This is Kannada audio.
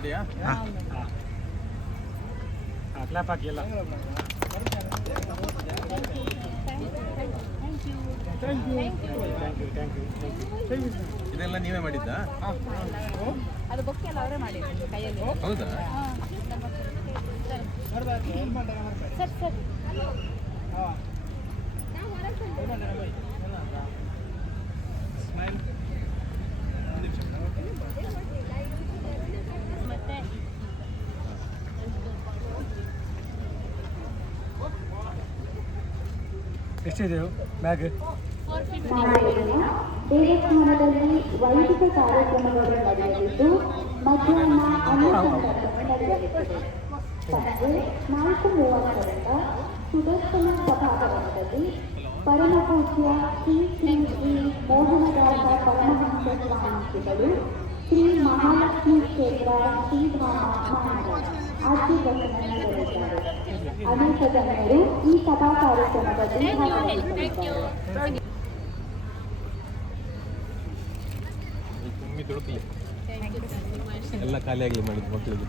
ರೆಡಿಯಾ? ಕ್ಲಾಪ್ ಹಾಕಿ ಎಲ್ಲ. ಇದೆಲ್ಲ ನೀವೇ ಮಾಡಿದ್ದಾ? ಅದು ಬೊಕ್ಕೆ ಎಲ್ಲ ಅವರೇ ಮಾಡಿದ್ರು ಕೈಯಲ್ಲಿ. ಹೌದಾ? ಸರ್ ಸರ್ ಮತ್ತೆ ಎಷ್ಟಿದೆಯು ಬ್ಯಾಗ್? ದೇವಸ್ಥಾನದಲ್ಲಿ ವೈದಿಕ ಕಾರ್ಯಕ್ರಮಗಳು ನಡೆಯಲಿದ್ದು ಮಧ್ಯಾಹ್ನ ಅನ್ನಸಂತರ್ಪಣೆ ನಡೆಯಲಿದೆ. ಸಂಜೆ 4:30ರಿಂದ ಸುದರ್ಶನ ಸಭಾಭವನದಲ್ಲಿ ಪರಮಪೂಜ್ಯ ಶ್ರೀ ಶ್ರೀ ಶ್ರೀ ಮೋಹನದಾಸ ಪರಮಹಂಸ ಸ್ವಾಮೀಜಿಗಳು ಶ್ರೀ ಮಹಾಲಕ್ಷ್ಮೀ ಕ್ಷೇತ್ರ ಶ್ರೀಧಾಮ ಆಶೀರ್ವಚನ ನೀಡಲಿದ್ದಾರೆ. ಅನೇಕ ಜನರು ಈ ಸಭಾ ಕಾರ್ಯಕ್ರಮದಲ್ಲಿ ಭಾಗವಹಿಸಲಿದ್ದಾರೆ. ಎಲ್ಲ ಖಾಲಿಯಾಗಲಿ ಮಾಡಿದ್ದು ಮಕ್ಕಳಿಗೆ.